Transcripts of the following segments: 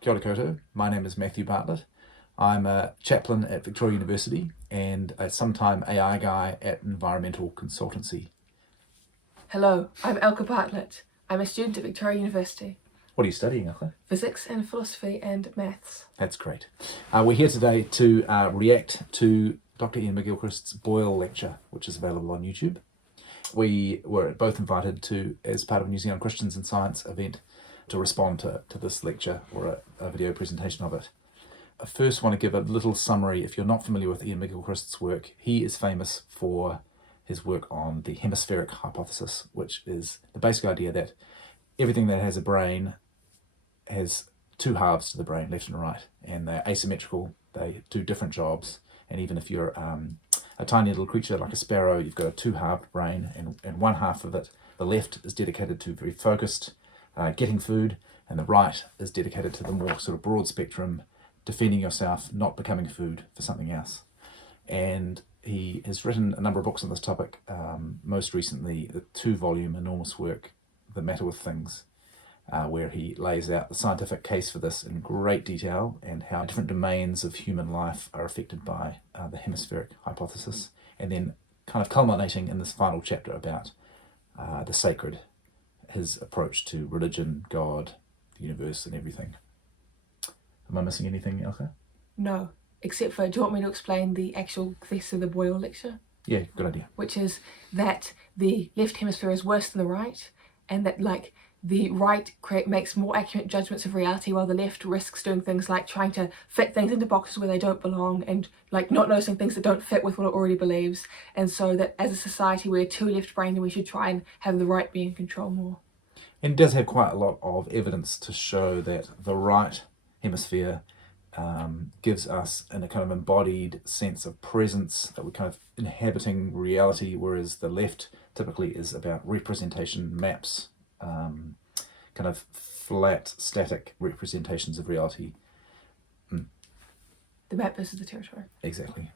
Kia ora koutou. My name is Matthew Bartlett. I'm a chaplain at Victoria University and a sometime AI guy at environmental consultancy. Hello, I'm Elka Bartlett. I'm a student at Victoria University. What are you studying, Elka? Physics and philosophy and maths. That's great. We're here today to react to Dr. Iain McGilchrist's Boyle lecture, which is available on YouTube. We were both invited to, as part of a New Zealand Christians in Science event, to respond to this lecture or a video presentation of it. I first want to give a little summary. If you're not familiar with Iain McGilchrist's work, he is famous for his work on the hemispheric hypothesis, which is the basic idea that everything that has a brain has two halves to the brain, left and right, and they're asymmetrical, they do different jobs, and even if you're a tiny little creature like a sparrow, you've got a two-halved brain, and one half of it, the left, is dedicated to very focused getting food, and the right is dedicated to the more sort of broad spectrum, defending yourself, not becoming food for something else. And he has written a number of books on this topic, most recently the 2-volume enormous work, The Matter with Things, where he lays out the scientific case for this in great detail and how different domains of human life are affected by the hemispheric hypothesis, and then kind of culminating in this final chapter about the sacred, his approach to religion, God, the universe, and everything. Am I missing anything, Elka? No, except for, do you want me to explain the actual thesis of the Boyle lecture? Yeah, good idea. Which is that the left hemisphere is worse than the right, and that the right makes more accurate judgments of reality, while the left risks doing things like trying to fit things into boxes where they don't belong, and not noticing things that don't fit with what it already believes. And so that as a society we're too left-brained and we should try and have the right be in control more. And it does have quite a lot of evidence to show that the right hemisphere gives us a kind of embodied sense of presence, that we're kind of inhabiting reality, whereas the left typically is about representation, maps, kind of flat, static representations of reality. The map versus the territory. Exactly.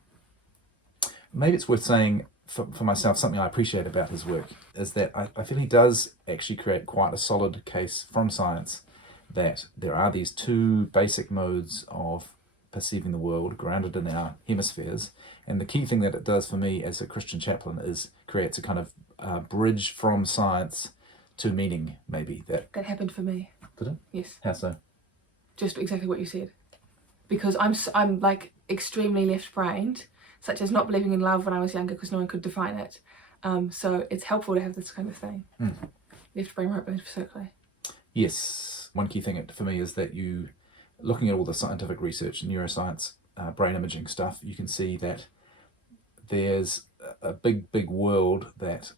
Maybe it's worth saying for myself, something I appreciate about his work is that I feel he does actually create quite a solid case from science that there are these two basic modes of perceiving the world grounded in our hemispheres. And the key thing that it does for me as a Christian chaplain is creates a kind of bridge from science to meaning, maybe. That happened for me. Did it? Yes. How so? Just exactly what you said. Because I'm extremely left-brained, such as not believing in love when I was younger because no one could define it. So it's helpful to have this kind of thing. Left brain, right brain, circular. Yes. One key thing for me is that you, looking at all the scientific research, neuroscience, brain imaging stuff, you can see that there's a big world that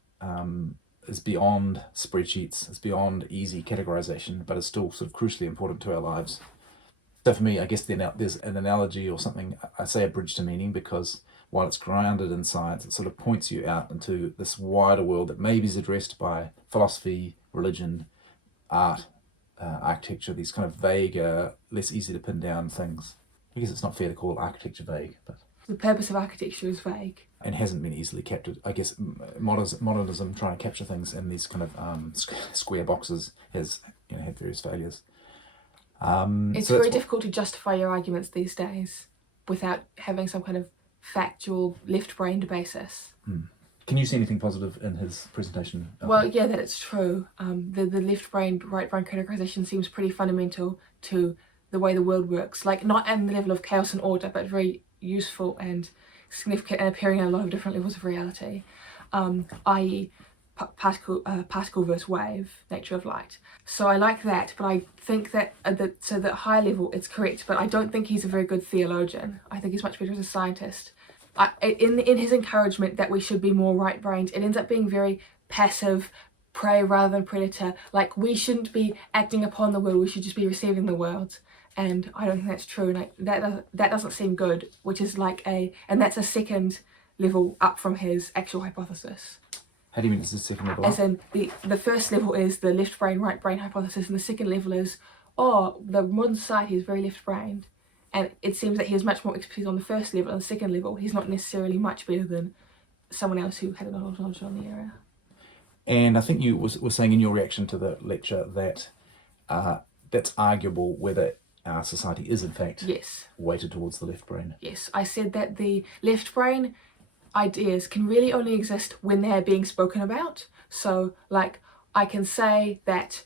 is beyond spreadsheets, is beyond easy categorization, but is still sort of crucially important to our lives. So for me, I guess there's an analogy or something, I say a bridge to meaning, because while it's grounded in science, it sort of points you out into this wider world that maybe is addressed by philosophy, religion, art, architecture, these kind of vague, less easy to pin down things. I guess it's not fair to call architecture vague, but the purpose of architecture is vague and hasn't been easily captured. I guess modernism trying to capture things in these kind of square boxes has had various failures. It's very difficult to justify your arguments these days without having some kind of factual left-brained basis. Can you see anything positive in his presentation? Well, yeah, that it's true. The left-brained, right-brain categorization seems pretty fundamental to the way the world works. Not at the level of chaos and order, but very useful and significant and appearing in a lot of different levels of reality, i.e. particle versus wave, nature of light. So I like that, but I think that at that high level it's correct, but I don't think he's a very good theologian. I think he's much better as a scientist. In his encouragement that we should be more right-brained, it ends up being very passive, prey rather than predator. We shouldn't be acting upon the world, we should just be receiving the world. And I don't think that's true, and that doesn't seem good, which is and that's a second level up from his actual hypothesis. How do you mean it's the second level? As in, the first level is the left brain, right brain hypothesis, and the second level is, the modern society is very left-brained. And it seems that he has much more expertise on the first level and the second level. He's not necessarily much better than someone else who had a lot of knowledge on the area. And I think you were saying in your reaction to the lecture that that's arguable whether our society is in fact Yes. weighted towards the left brain. Yes, I said that the left brain ideas can really only exist when they're being spoken about. So, like, I can say that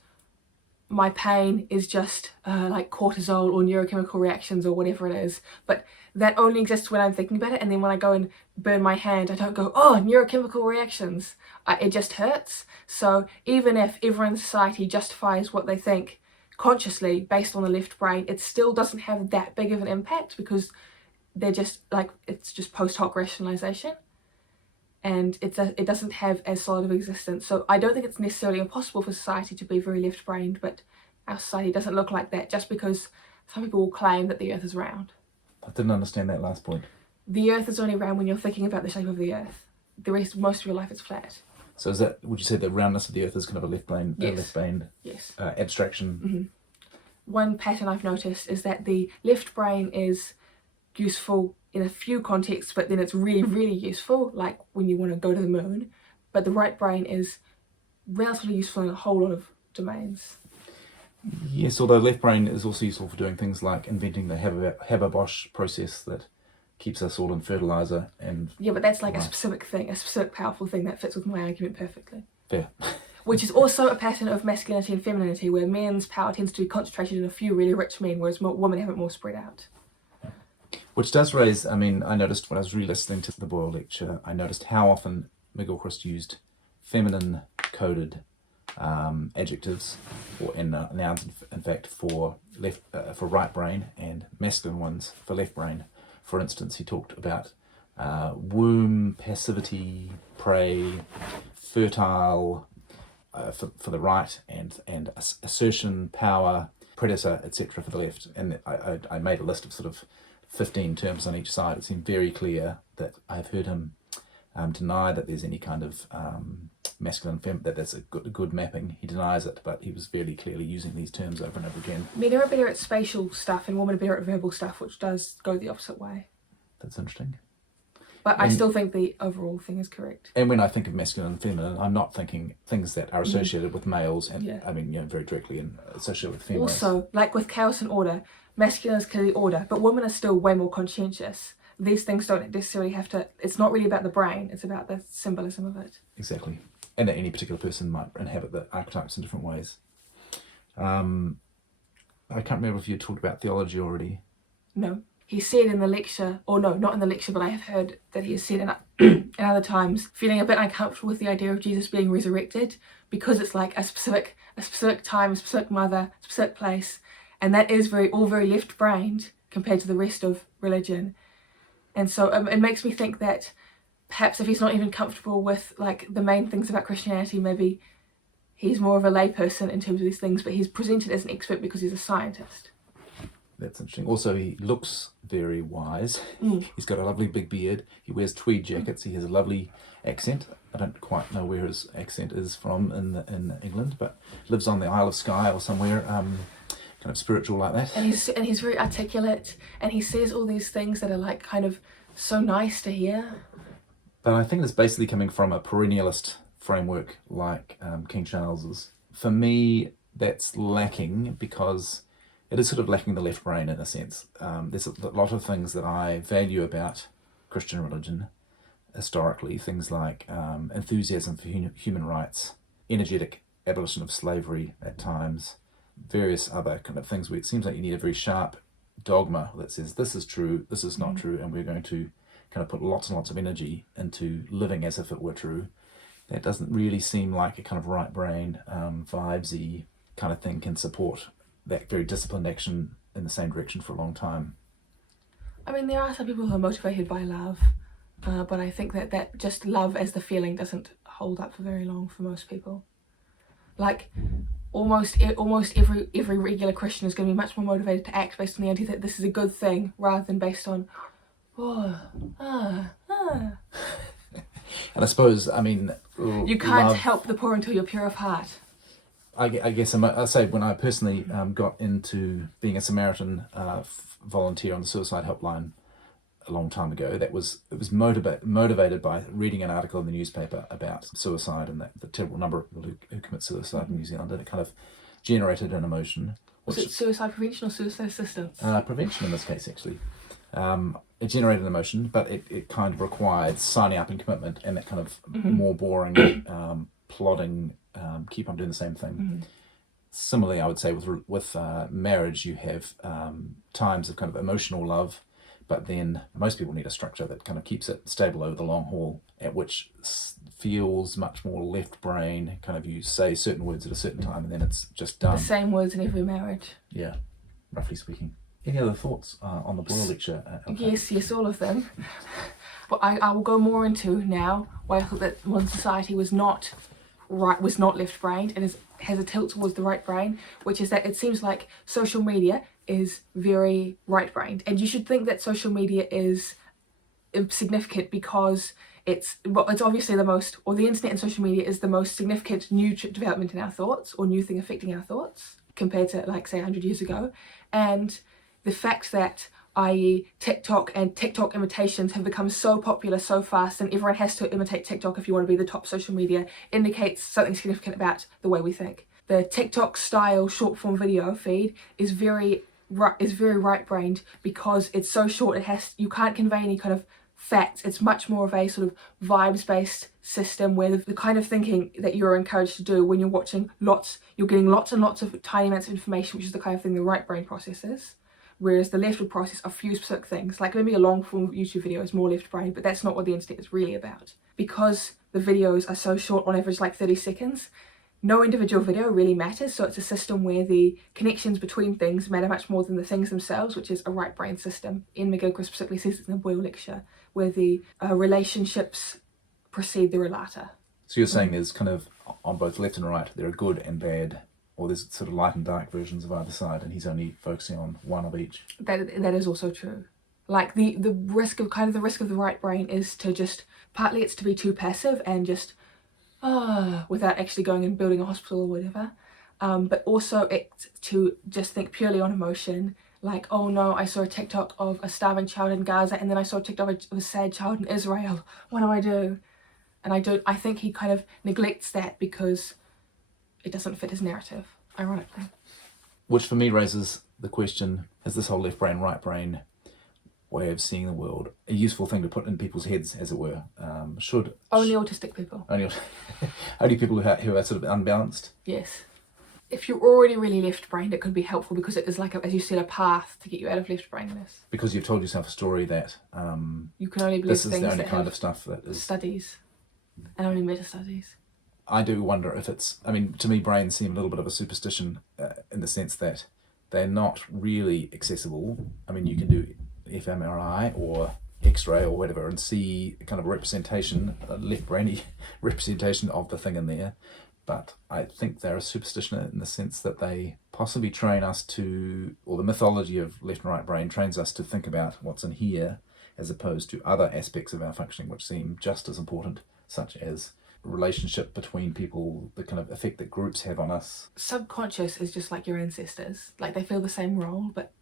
my pain is just like cortisol or neurochemical reactions or whatever it is, but that only exists when I'm thinking about it. And then when I go and burn my hand, I don't go, oh, neurochemical reactions. It just hurts. So even if everyone in society justifies what they think consciously based on the left brain, it still doesn't have that big of an impact, because they're just like, it's just post hoc rationalization, and it doesn't have as solid of existence. So I don't think it's necessarily impossible for society to be very left-brained, but our society doesn't look like that, just because some people will claim that the earth is round. I didn't understand that last point. The earth is only round when you're thinking about the shape of the earth. The rest, most of your life, it's flat. So is that, would you say the roundness of the earth is kind of a left-brained Yes. abstraction? Mm-hmm. One pattern I've noticed is that the left brain is useful in a few contexts, but then it's really, really useful, like when you want to go to the moon. But the right brain is relatively useful in a whole lot of domains. Yes, although left brain is also useful for doing things like inventing the Haber-Bosch process that keeps us all in fertilizer. And yeah, but that's like a specific thing, a specific powerful thing that fits with my argument perfectly. Fair. Which is also a pattern of masculinity and femininity, where men's power tends to be concentrated in a few really rich men, whereas women have it more spread out. Which does raise, I mean, I noticed when I was re-listening to the Boyle lecture, I noticed how often McGilchrist used feminine coded adjectives and nouns, in fact, for right brain, and masculine ones for left brain. For instance, he talked about womb, passivity, prey, fertile for the right, and assertion, power, predator, etc. for the left. And I made a list of sort of 15 terms on each side. It seemed very clear that I've heard him deny that there's any kind of masculine that that's a good mapping. He denies it, but he was very clearly using these terms over and over again. Men are better at spatial stuff and women are better at verbal stuff, which does go the opposite way. That's interesting. But I still think the overall thing is correct. And when I think of masculine and feminine, I'm not thinking things that are associated with males, and I mean, very directly and associated with females. Also, like with chaos and order, masculine is clearly order, but women are still way more conscientious. These things don't necessarily have to, it's not really about the brain, it's about the symbolism of it. Exactly. And that any particular person might inhabit the archetypes in different ways. I can't remember if you talked about theology already. No. He said in the lecture, or no, not in the lecture, but I have heard that he has said in other times, feeling a bit uncomfortable with the idea of Jesus being resurrected, because it's like a specific time, a specific mother, a specific place, and that is all very left-brained compared to the rest of religion. And so it makes me think that perhaps if he's not even comfortable with like the main things about Christianity, maybe he's more of a layperson in terms of these things, but he's presented as an expert because he's a scientist. That's interesting. Also, he looks very wise. He's got a lovely big beard. He wears tweed jackets. He has a lovely accent. I don't quite know where his accent is from in England, but lives on the Isle of Skye or somewhere kind of spiritual like that. And he's very articulate, and he says all these things that are like kind of so nice to hear. But I think it's basically coming from a perennialist framework like King Charles's. For me, that's lacking because it is sort of lacking the left brain in a sense. There's a lot of things that I value about Christian religion historically, things like enthusiasm for human rights, energetic abolition of slavery at times, various other kind of things where it seems like you need a very sharp dogma that says this is true, this is not true, and we're going to kind of put lots and lots of energy into living as if it were true. That doesn't really seem like a kind of right brain, vibesy kind of thing can support that very disciplined action in the same direction for a long time. I mean, there are some people who are motivated by love, but I think that just love as the feeling doesn't hold up for very long for most people. Like, almost every regular Christian is going to be much more motivated to act based on the idea that this is a good thing, rather than based on, And I suppose, I mean, you can't help the poor until you're pure of heart. I guess I'd say when I personally got into being a Samaritan volunteer on the suicide helpline a long time ago, it was motivated by reading an article in the newspaper about suicide and the terrible number of people who commit suicide in New Zealand, and it kind of generated an emotion. Was it suicide prevention or suicide assistance? Prevention in this case, actually. It generated an emotion, but it kind of required signing up and commitment and that kind of more boring, plodding, keep on doing the same thing. Similarly, I would say with marriage, you have times of kind of emotional love, but then most people need a structure that kind of keeps it stable over the long haul, at which feels much more left brain, kind of you say certain words at a certain time and then it's just done. The same words in every marriage. Yeah, roughly speaking. Any other thoughts on the Boyle lecture? Yes, all of them. But I will go more into now why I thought that modern society was not left-brained and has a tilt towards the right brain, which is that it seems like social media is very right-brained, and you should think that social media is significant because it's obviously the internet and social media is the most significant new development in our thoughts, or new thing affecting our thoughts compared to, like, say 100 years ago. And the fact that, i.e. TikTok and TikTok imitations have become so popular so fast and everyone has to imitate TikTok if you want to be the top social media, indicates something significant about the way we think. The TikTok style short form video feed is very right-brained because it's so short, you can't convey any kind of facts. It's much more of a sort of vibes-based system where the kind of thinking that you're encouraged to do when you're watching you're getting lots and lots of tiny amounts of information, which is the kind of thing the right brain processes. Whereas the left would process a few specific things, like maybe a long form YouTube video is more left brain, but that's not what the internet is really about. Because the videos are so short, on average like 30 seconds, no individual video really matters, so it's a system where the connections between things matter much more than the things themselves, which is a right brain system. Iain McGilchrist specifically says it in the Boyle lecture, where the relationships precede the relata. So you're saying there's kind of, on both left and right, there are good and bad, or there's sort of light and dark versions of either side, and he's only focusing on one of each. That is also true. Like the risk of the right brain is to just, partly it's to be too passive and just without actually going and building a hospital or whatever, but also it's to just think purely on emotion, like, oh no, I saw a TikTok of a starving child in Gaza and then I saw a TikTok of a sad child in Israel, what do I do? And I think he kind of neglects that because it doesn't fit his narrative, ironically. Which for me raises the question, is this whole left brain, right brain way of seeing the world a useful thing to put in people's heads, as it were? Only autistic people. Only people who are sort of unbalanced? Yes. If you're already really left-brained, it could be helpful because it is like, as you said, a path to get you out of left-brainedness. Because you've told yourself a story that you can only believe this is things the only that kind have of stuff that is... studies, and only meta-studies. I do wonder if to me brains seem a little bit of a superstition in the sense that they're not really accessible. I mean, you can do fMRI or X-ray or whatever and see kind of a representation, a left-brainy representation of the thing in there. But I think they're a superstition in the sense that they possibly train us to, or the mythology of left and right brain trains us to think about what's in here as opposed to other aspects of our functioning which seem just as important, such as relationship between people, the kind of effect that groups have on us. Subconscious is just like your ancestors. Like, they fill the same role, but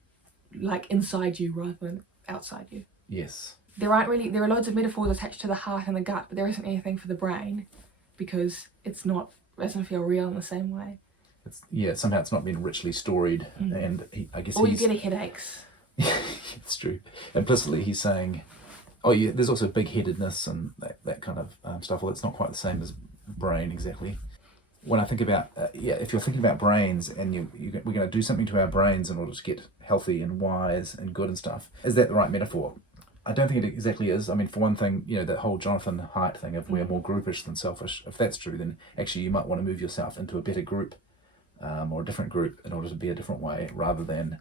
like inside you rather than outside you. Yes. There are loads of metaphors attached to the heart and the gut, but there isn't anything for the brain because it doesn't feel real in the same way. Somehow it's not been richly storied, and you get headaches. It's true. Implicitly he's saying, oh yeah, there's also big-headedness and that kind of stuff. Well, it's not quite the same as brain exactly. When I think about, if you're thinking about brains and we're going to do something to our brains in order to get healthy and wise and good and stuff, is that the right metaphor? I don't think it exactly is. I mean, for one thing, that whole Jonathan Haidt thing of we're more groupish than selfish, if that's true, then actually you might want to move yourself into a better group or a different group in order to be a different way, rather than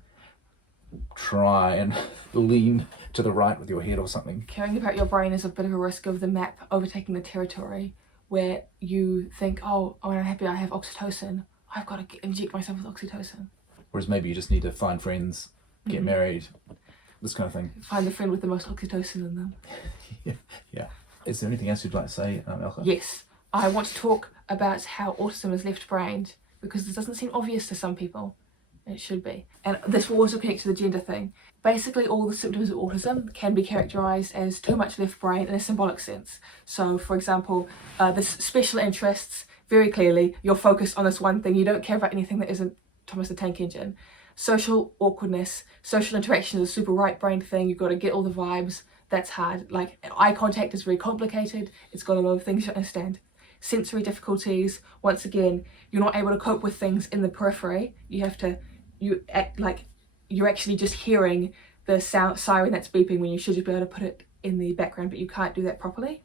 try and lean to the right with your head or something. Caring about your brain is a bit of a risk of the map overtaking the territory, where you think, oh, when I'm happy I have oxytocin, I've got to inject myself with oxytocin. Whereas maybe you just need to find friends, get married, this kind of thing. Find the friend with the most oxytocin in them. Yeah. Is there anything else you'd like to say, Elka? Yes. I want to talk about how autism is left-brained, because this doesn't seem obvious to some people. It should be. And this will also connect to the gender thing. Basically, all the symptoms of autism can be characterised as too much left brain in a symbolic sense. So, for example, this special interests, very clearly, you're focused on this one thing. You don't care about anything that isn't Thomas the Tank Engine. social awkwardness, social interaction is a super right brain thing. You've got to get all the vibes. That's hard. Like eye contact is very complicated. It's got a lot of things you understand. Sensory difficulties, once again, you're not able to cope with things in the periphery. You act like you're actually just hearing the siren that's beeping when you should just be able to put it in the background, but you can't do that properly.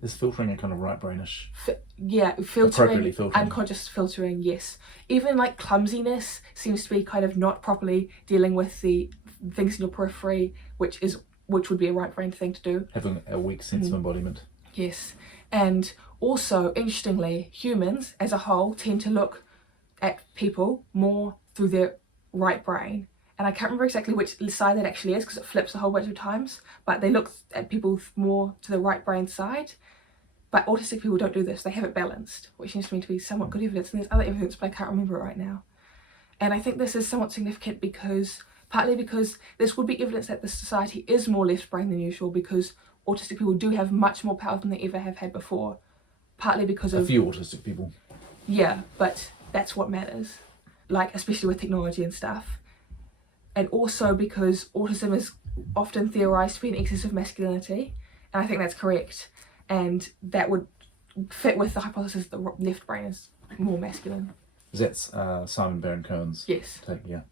Is filtering a kind of right brainish? Filtering, filtering, unconscious filtering, yes. Even like clumsiness seems to be kind of not properly dealing with the things in your periphery, which would be a right brain thing to do. Having a weak sense of embodiment. Yes. And also, interestingly, humans as a whole tend to look at people more through their right brain. And I can't remember exactly which side that actually is because it flips a whole bunch of times, but they look at people more to the right brain side. But autistic people don't do this. They have it balanced, which seems to me to be somewhat good evidence. And there's other evidence, but I can't remember it right now. And I think this is somewhat significant partly because this would be evidence that the society is more left brain than usual, because autistic people do have much more power than they ever have had before. Partly because of... A few autistic people. Yeah, but that's what matters. Like, especially with technology and stuff. And also because autism is often theorised to be an excess of masculinity. And I think that's correct. And that would fit with the hypothesis that the left brain is more masculine. That's Simon Baron-Cohen's Yes. take, yeah.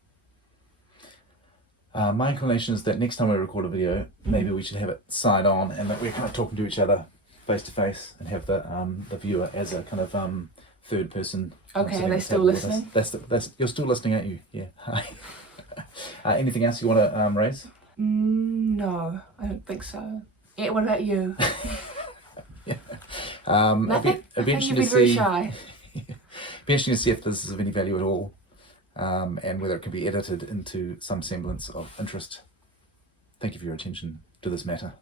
My inclination is that next time we record a video, maybe we should have it side on and that we're kind of talking to each other face to face and have the viewer as a kind of third person. Okay, are they still listening? That's you're still listening, aren't you? Yeah. Anything else you want to raise? No, I don't think so. Yeah, what about you? Yeah. Nothing? It'd be I think interesting you'd be to very see. shy. Be interesting to see if this is of any value at all, and whether it can be edited into some semblance of interest. Thank you for your attention to this matter.